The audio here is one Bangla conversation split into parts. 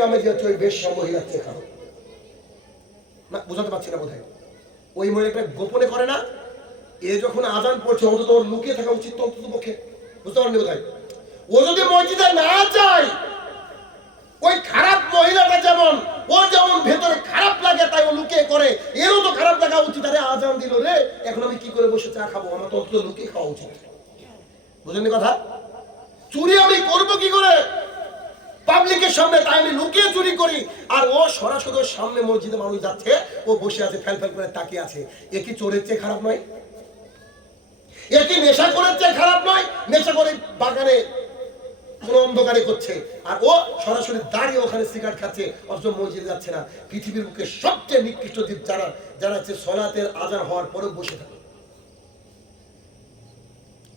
নামে যে ওই বেশ্যা মহিলার চেয়ে খারাপ না, বুঝাতে পারছি না বোধহয়। ওই মহিলাটা গোপনে করে না, এ যখন আজান পড়ছে অন্তত ওর লুকিয়ে থাকা উচিত অন্তত পক্ষে, বুঝতে পারেন বোধহয়। ও যদি মসজিদে না যায়, ওই খারাপ মহিলাটা যেমন ওর যেমন ভেতরে খারাপ লাগে তাই ও লুকিয়ে করে, এরও তো খারাপ লাগা উচিত। আরে আজান দিল রে, এখন আমি কি করে বসে চা খাবো? আমার তো অন্তত লুকিয়ে খাওয়া উচিত। বুঝলেন কথা? চুরি আমি করবো কি করে পাবলিকের সামনে? তাই আমি লুকিয়ে চুরি করি। আর ও সরাসরি সামনে মসজিদে মানুষ যাচ্ছে, ও বসে আছে ফেল ফেল করে তাকিয়ে আছে। এ কি চোরের চেয়ে খারাপ নয়? এ কি নেশা করার চেয়ে খারাপ নয়? নেশা করে বাগানে কোন অন্ধকারে করছে, আর ও সরাসরি দাঁড়িয়ে ওখানে সিগারেট খাচ্ছে, অথচ মসজিদে যাচ্ছে না। পৃথিবীর বুকে সবচেয়ে নিকৃষ্ট জীব যারা, যারা হচ্ছে সলাতের আজান হওয়ার পরেও বসে থাকে।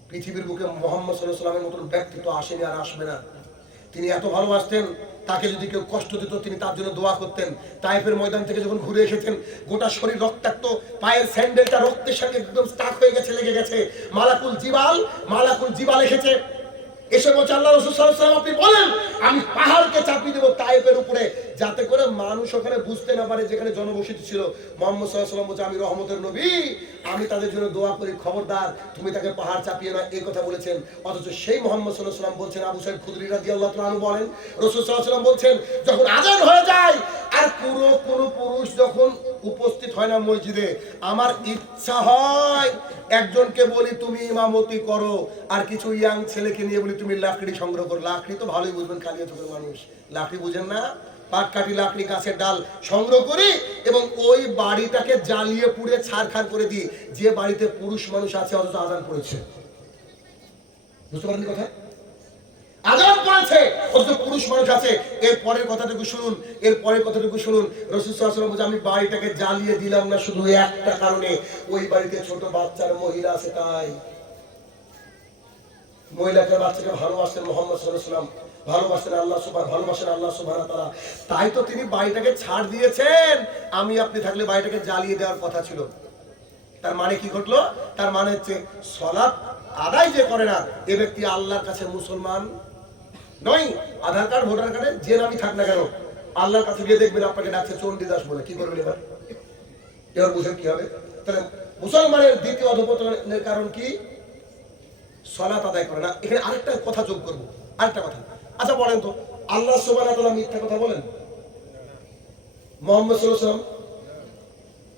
পৃথিবীর বুকে মুহাম্মদ সাল্লাল্লাহু আলাইহি ওয়াসাল্লামের মতন ব্যক্তি তো আসেনি আর আসবে না। তিনি এত ভালোবাসতেন, তাকে যদি কেউ কষ্ট দিত তিনি তার জন্য দোয়া করতেন। তায়েফের ময়দান থেকে যখন ঘুরে এসেছেন, গোটা শরীর রক্তাক্ত, পায়ের স্যান্ডেলটা রক্তের সঙ্গে একদম স্টাক হয়ে গেছে, লেগে গেছে। মালাকুল জিবাল এসেছে, এসে বলছে আল্লাহ রাসূল সাল্লাল্লাহু আলাইহি ওয়াসাল্লাম আপনি বলেন আমি পাহাড়কে চাপিয়ে দেব তায়েফের উপরে, যাতে করে মানুষ ওখানে বুঝতে না পারে যেখানে জনবসতি ছিল। মুহাম্মদ সাল্লাল্লাহু আলাইহি ওয়াসাল্লাম বলছে আমি রহমতের নবী, আমি তাদের জন্য দোয়া করি, খবরদার তুমি তাকে পাহাড় চাপিয়ে না, এই কথা বলেছেন। অথচ সেই মুহাম্মদ সাল্লাল্লাহু আলাইহি ওয়াসাল্লাম বলছেন, আবু সাঈদ খুদরী রাদিয়াল্লাহু তাআলা আনহু বলেন রাসূল সাল্লাল্লাহু আলাইহি ওয়াসাল্লাম বলছেন যখন আযান হয়ে যায় আর কোনো পুরুষ যখন উপস্থিত হয় না মসজিদে, আমার ইচ্ছা হয় একজনকে বলি তুমি ইমামতি করো, আর কিছু ইয়াং ছেলেকে নিয়ে বলি তুমি লাকড়ি সংগ্রহ করো। লাকড়ি তো ভালোই বুঝবেন, কালিয়া চোখের মানুষ, লাকড়ি বুঝেন না? পাটকাঠি লাকড়ি গাছের ডাল সংগ্রহ করি এবং ওই বাড়িটাকে জ্বালিয়ে পুড়ে ছারখার করে দিই, যে বাড়িতে পুরুষ মানুষ আছে অথচ আযান পড়েছে। বুঝতে পারেন কথা? আযান পড়েছে অথচ পুরুষ মানুষ আছে। এর পরের কথাটুকু শুনুন, এর পরের কথাটুকু শুনুন। রাসূল সাল্লাল্লাহু আলাইহি ওয়াসাল্লাম বলেন আমি বাড়িটাকে জ্বালিয়ে দিলাম না শুধু একটা কারণে, ওই বাড়িতে ছোট বাচ্চার মহিলা আছে তাই। মহিলাকে বাচ্চাকে ভালোবাসেন মুহাম্মদ সাল্লাল্লাহু আলাইহি ওয়াসাল্লাম, ভালোবাসেন আল্লাহ সুবহানাহু ওয়া তাআলা, তাই তো তিনি বাড়িটাকে ছাড় দিয়েছেন। আমি আপনি থাকলে বাড়িটাকে জ্বালিয়ে দেওয়ার কথা ছিল। তার মানে কি ঘটলো? তার মানে হচ্ছে সালাত আদায় যে করে না এ ব্যক্তি আল্লাহর কাছে মুসলমান নয়। আধার কার্ড ভোটার কার্ডে যে নামই থাক না কেন, আল্লাহর কাছে গিয়ে দেখবেন আপনাকে ডাকছে চণ্ডীদাস বলে, কি করবেন এবার? এবার বুঝেন কি হবে? তাহলে মুসলমানের দ্বিতীয় অধঃপতনের কারণ কি? সালাত আদায় করে না। এখানে আরেকটা কথা যোগ করবো, আরেকটা কথা। আচ্ছা বলেন তো, আল্লাহ সুবহানাহু ওয়া তাআলা মিথ্যা কথা বলেন? মুহাম্মদ সাল্লাল্লাহু আলাইহি ওয়াসাল্লাম,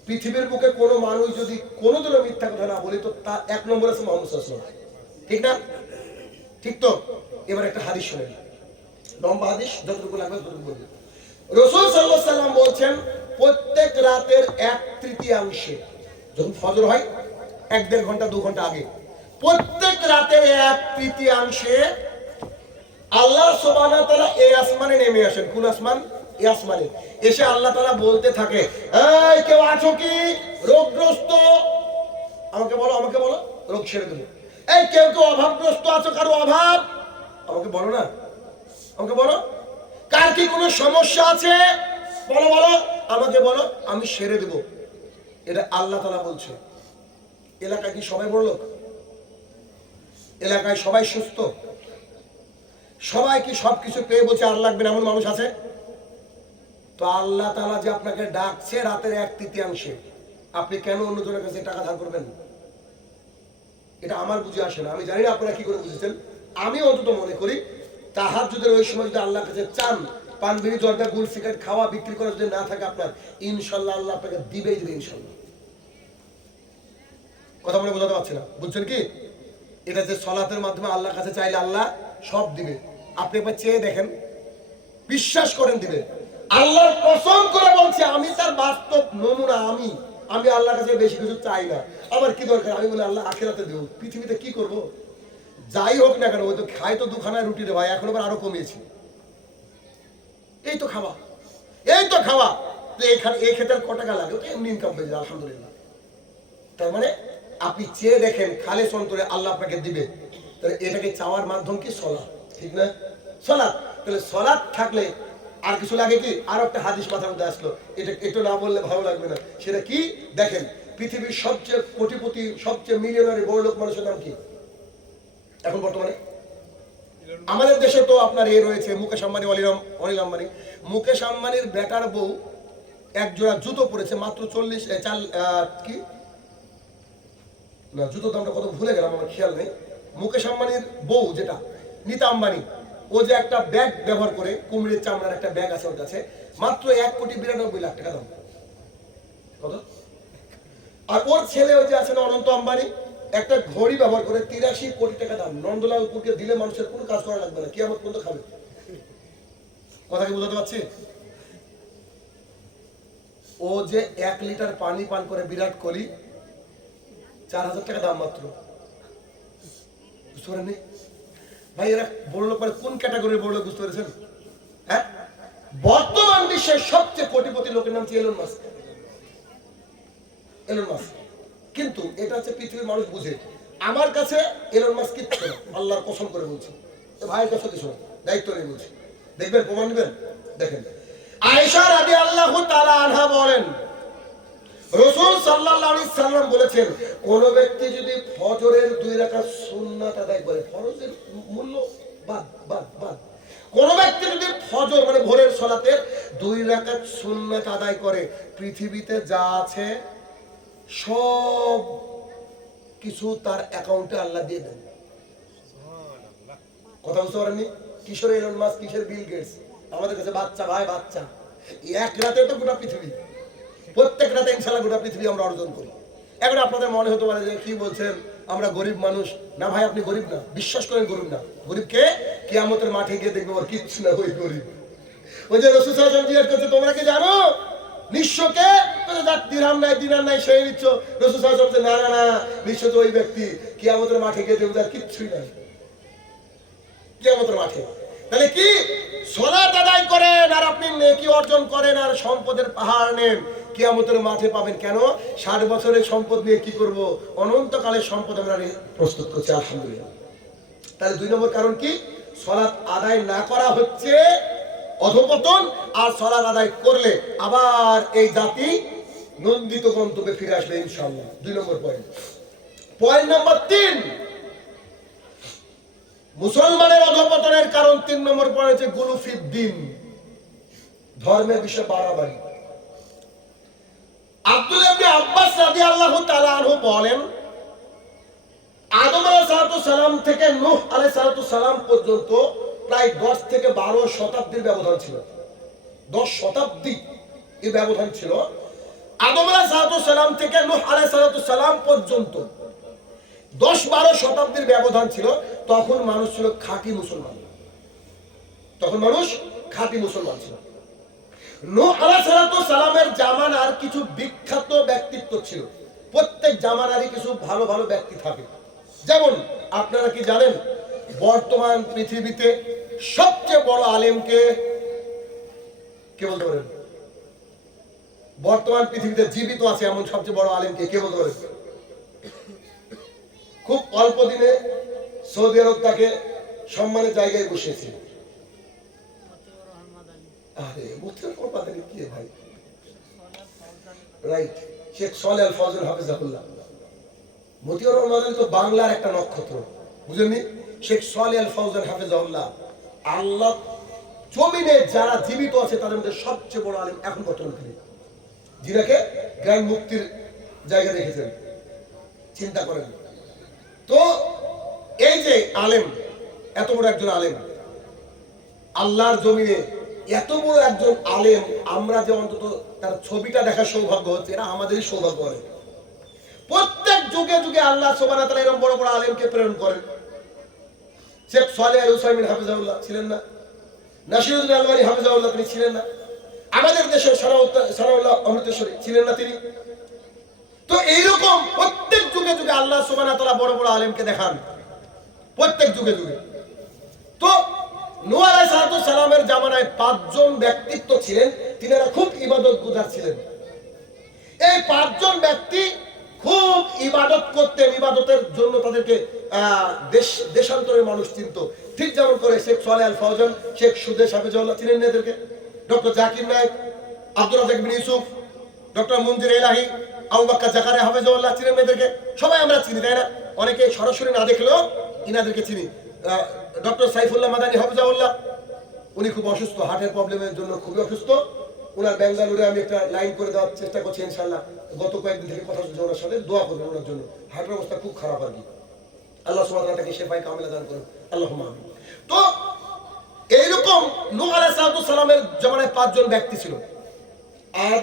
পৃথিবীর বুকে কোনো মানুষ যদি কোনোদিনও মিথ্যা কথা না বলে তো তার এক নম্বর আছে মুহাম্মদ সাল্লাল্লাহু আলাইহি ওয়াসাল্লাম, ঠিক না? ঠিক তো? এবার একটা হাদিস শুনেন, লম্বা হাদিস, যতটুকু লাগবে ততটুকু বলবো। রাসূল সাল্লাল্লাহু আলাইহি ওয়াসাল্লাম বলছেন প্রত্যেক রাতের 1/3 যখন ফজর হয় 1-1.5 ঘন্টা 2 ঘন্টা আগে, প্রত্যেক রাতের 1/3 আল্লাহ সুবহানাহু ওয়া তাআলা এই আসমানে নেমে আসেন। কোন আসমান? এই আসমানে এসে আল্লাহ তাআলা বলতে থাকে, এই কেউ আছো কি রোগগ্রস্ত? আমাকে বলো, রোগ ছেড়ে দেবো। এই কেউ অভাবগ্রস্ত আছো, কারো অভাব? আমাকে বলো না, আমাকে বলো। কার কি কোনো সমস্যা আছে? বলো, আমাকে বলো, আমি সেরে দেব। এটা আল্লাহ তাআলা বলছে। এলাকায় কি সবাই বড় লোক? এলাকায় সবাই সুস্থ? সবাই কি সবকিছু পেয়ে বলছে আর লাগবে না এমন মানুষ আছে? তো আল্লাহ তাআলা যে আপনাকে ডাকছে রাতের 1/3, আপনি কেন অন্যজনের কাছে টাকা ধার করবেন? এটা আমার বুঝে আসে না। আমি জানি না আপনারা কি করে বুঝেছেন। আমি অন্তত মনে করি তাহাজ্জুদের ওই সময় যদি আল্লাহর কাছে চান, পান বিড়ি জর্দা গুল সিগারেট খাওয়া বিক্রি করা যদি না থাকে আপনার, ইনশাআল্লাহ আল্লাহ আপনাকে দিবেই দিবে ইনশাআল্লাহ। কথা বলে বোঝাতে পারছি না, বুঝছেন কি? এটা যে সালাতের মাধ্যমে আল্লাহর কাছে চাইলে আল্লাহ সব দিবে। আপনি একবার চেয়ে দেখেন, বিশ্বাস করেন দিবে। আল্লাহর কসম করে বলছে, আমি তার বাস্তব নমুনা। আমি আল্লাহর কাছে বেশি কিছু চাই না। আমার কি দরকার? আমি বলি আল্লাহ আখিরাতে দেব, পৃথিবীতে কি করব? যাই হোক না কেন, ওই তো খাই তো 2খানা রুটি রে ভাই, এখন আবার আরো কমিয়েছি। এই তো খাওয়া তো এখানে এই খেতে আর টাকা লাগে, ওটা এমনি ইনকাম হয়ে যায় আলহামদুলিল্লাহ। তার মানে আপনি চেয়ে দেখেন খালেস অন্তরে আল্লাহ আপনাকে দিবে। তাহলে এটাকে চাওয়ার মাধ্যম কি? সালাত, ঠিক না? সালাত। তাহলে সালাত থাকলে আর কিছু লাগে কি? আর একটা হাদিস মাথার মধ্যে আসলো, এটা না বললে ভালো লাগবে না। সেটা কি? দেখেন, পৃথিবীর সবচেয়ে কোটিপতি, সবচেয়ে মিলিয়নারি বড় লোক মানুষের নাম কি এখন বর্তমানে? আমাদের দেশে তো আপনার এ রয়েছে মুকেশ আম্বানি, অনিল আম্বানি। মুকেশ আম্বানির বেটার বউ এক জোড়া জুতো পরেছে মাত্র 40 কি না জুতো দামটা কত ভুলে গেলাম, আমার খেয়াল নেই। মুকেশ আম্বানির বউ যেটা নীতা আম্বানি, ও যে একটা ব্যাগ ব্যবহার করে, কুমিরের চামড়ার একটা ব্যাগ আছে ওর কাছে, মাত্র 1,92,00,000 টাকা দাম। কত? আর ওর ছেলে ওই যে আছে না অনন্ত আম্বানি, একটা ঘড়ি ব্যবহার করে 83 কোটি টাকা দাম। নন্দলালপুরকে দিলে মানুষের কোনো কাজ করা লাগবে না, কিয়ামত পর্যন্ত খাবে। কথা কি বুঝাতে পারছি? ও যে 1 লিটার পানি পান করে বিরাট কোহলি, 4,000 টাকা দাম মাত্র। বুঝতে পারেননি ভাই? এরা বড় লোক মানে কোন ক্যাটাগরির বড় লোক, বুঝতে পেরেছেন? হ্যাঁ, বর্তমান বিশ্বের সবচেয়ে কোটিপতি লোকের নাম হচ্ছে এলন মাস্ক। Elon Musk. কিন্তু এটা হচ্ছে পৃথিবীর মানুষ বুঝে। আমার কাছে এলন মাস্ক কিচ্ছু না, আল্লাহর কসম করে বলছি। ভাইয়ের কাছে কিছু না, দায়িত্ব নিয়ে বলছি। দেখবেন, প্রমাণ নেবেন। দেখেন, আয়েশা রাদিয়াল্লাহু তাআলা আনহা বলেন, রাসূল সাল্লাল্লাহু আলাইহি সাল্লাম বলেছেন, কোন ব্যক্তি যদি ফজরের 2 রাকাত সুন্নাত আদায় করে, ফরজের মূল্য বাদ বাদ বাদ, কোন ব্যক্তি যদি ফজর মানে ভোরের সালাতের 2 রাকাত সুন্নাত আদায় করে, পৃথিবীতে যা আছে সব কিছু তার অ্যাকাউন্টে আল্লাহ দিয়ে দেন। কথা বুঝতে পারেননি? কিশোর এলন মাস্ক, কিশোর বিল গেটস, আমাদের কাছে বাচ্চা ভাই, বাচ্চা। এক রাতে তো গোটা পৃথিবী, প্রত্যেক রাতে ইনশাআল্লাহ গোটা পৃথিবী আমরা অর্জন করি। এখন আপনাদের মনে হতে পারে যে কি বলছেন, আমরা গরিব মানুষ। না ভাই, আপনি গরিব না, বিশ্বাস করেন গরিব না। গরিবকে কিয়ামতের মাঠে গিয়ে দেখবো ওর কিচ্ছু না, ওই গরিব। ওই যে রাসূল সাল্লাল্লাহু আলাইহি ওয়াসাল্লাম জিজ্ঞেস করছে, তোমরা কি জানো নিঃস্বকে যার দিরহাম নাই, দিনার নাই, সেই নিচ্ছ? রাসূল সাল্লাল্লাহু আলাইহি ওয়াসাল্লাম বলছে, না না না, নিঃস্ব তো ওই ব্যক্তি কিয়ামতের মাঠে গিয়ে দেখবো যার কিচ্ছুই নাই কিয়ামতের মাঠে। তাহলে কি সালাত আদায় করেন আর আপনি নেকি অর্জন করেন আর সম্পদের পাহাড় নেন, কিয়ামতের মাঠে পাবেন। কেন? 60 বছরের সম্পদ নিয়ে কি করব? অনন্তকালের সম্পদ আমরা প্রস্তুত করছি, আলহামদুলিল্লাহ। তাহলে 2 নম্বর কারণ কি? সালাত আদায় না করা হচ্ছে অধঃপতন, আর সালাত আদায় করলে আবার এই জাতি নন্দিত গন্তব্যে ফিরে আসবে ইনশাআল্লাহ। 2 নম্বর পয়েন্ট। পয়েন্ট নাম্বার 3, মুসলমানের অধঃপতনের কারণ 3 নম্বর পয়েন্ট হচ্ছে গুলুফিদ্দিন, ধর্মের বিষয়ে বাড়াবাড়ি। আব্দুল্লাহ ইবনে আব্বাস রাদিয়াল্লাহু তাআলা আনহু বলেন, আদম আলাইহিস সালাম থেকে নূহ আলাইহিস সালাম পর্যন্ত প্রায় 10 থেকে 12 শতাব্দীর ব্যবধান ছিল। 10 শতাব্দী এই ব্যবধান ছিল। আদম আলাইহিস সালাম থেকে নূহ আলাইহিস সালাম পর্যন্ত 10-12 শতাব্দীর ব্যবধান ছিল। তখন মানুষ ছিল খাঁটি মুসলমান, তখন মানুষ খাঁটি মুসলমান ছিল। নূহ আলাইহিস সালামের জামানার কিছু বিখ্যাত ব্যক্তিত্ব ছিল। প্রত্যেক জামানারই কিছু ভালো ভালো ব্যক্তি থাকে। যেমন আপনারা কি জানেন বর্তমান পৃথিবীতে সবচেয়ে বড় আলেমকে কে বলতে পারেন? বর্তমান পৃথিবীতে জীবিত আছে এমন সবচেয়ে বড় আলেমকে কে বলতে পারেন? খুব অল্প দিনে সৌদি আরব তাকে সম্মানের জায়গায় বসিয়েছে। আরে মতিউর রহমান মাদানী কি ভাই? রাইট, শেখ সালেহ আল ফাউজান হাফিজাহুল্লাহ। মতিউর রহমান মাদানী তো বাংলার একটা নক্ষত্র, বুঝেননি? শেখ সালেহ আল ফাউজান হাফিজাহুল্লাহ আল্লাহ জমিনে যারা জীবিত আছে তাদের মধ্যে সবচেয়ে বড় আলেম এখন বর্তমানে, যিনাকে গ্র্যান্ড মুফতির জায়গা রেখেছেন। চিন্তা করেন তো, এই যে আলেম, এত বড় একজন আলেম আল্লাহর জমিনে, এত বড় একজন আলেম, আমরা যে অন্তত তার ছবিটা দেখার সৌভাগ্য হচ্ছে, এরা আমাদেরই সৌভাগ্য করে। প্রত্যেক যুগে যুগে আল্লাহ সুবহানাহু ওয়া তাআলা এরকম বড় বড় আলেমকে প্রেরণ করেন। শেখ সালেহ আল উসাইমিন হাফিজাহুল্লাহ ছিলেন না? নাসিরুদ্দিন আলবানী হাফিজাহুল্লাহ তিনি ছিলেন না? আমাদের দেশের সানাউল্লাহ অমৃতসরী ছিলেন না তিনি? তো এইরকম প্রত্যেক যুগে যুগে আল্লাহ সুবহানাহু ওয়া তাআলা বড় বড় আলেমকে দেখান, প্রত্যেক যুগে যুগে। তো নূহ আলাইহিস সালামের জামানায় 5 জন ব্যক্তিত্ব ছিলেন, তিনারা খুব ইবাদতগুজার ছিলেন। এই 5 জন ব্যক্তি খুব ইবাদত করতেন, ইবাদতের জন্য তাদেরকে দেশান্তরের মানুষ চিনত। ঠিক যেমন করে শেখ সালেহ আল ফাউজান, শেখ সুদেশ হাফিজাহুল্লাহ চিনেন না এদেরকে? ডক্টর জাকির নায়েক, আব্দুর রাজ্জাক বিন ইউসুফ, ডক্টর মুনজির ইলাহি, আবু বকর জাকারিয়া হাফিজাহুল্লাহ চিনেন এদেরকে? সবাই আমরা চিনি, তাই না? অনেকে সরাসরি না দেখলেও ইনাদেরকে চিনি। ডক্টর সাইফুল্লাহ মাদানী হাফিজাহুল্লাহ, উনি খুব অসুস্থ, হার্টের প্রবলেমের জন্য খুবই অসুস্থ। ওনার বেঙ্গালুরে আমি একটা লাইন করে দেওয়ার চেষ্টা করছি ইনশাআল্লাহ। গত কয়েকদিন থেকে কথা হচ্ছে ওনার সাথে, দোয়া করবেন ওনার জন্য, হার্টের অবস্থা খুব খারাপ আর কি। আল্লাহ সুবহানাহু ওয়া তাআলা তাকে শেফায়ে কামিলা দান করুন, আল্লাহুম্মা আমিন। তো এইরকম নূহ আলাইহিস সালামের জামানায় 5 জন ব্যক্তি ছিল। আর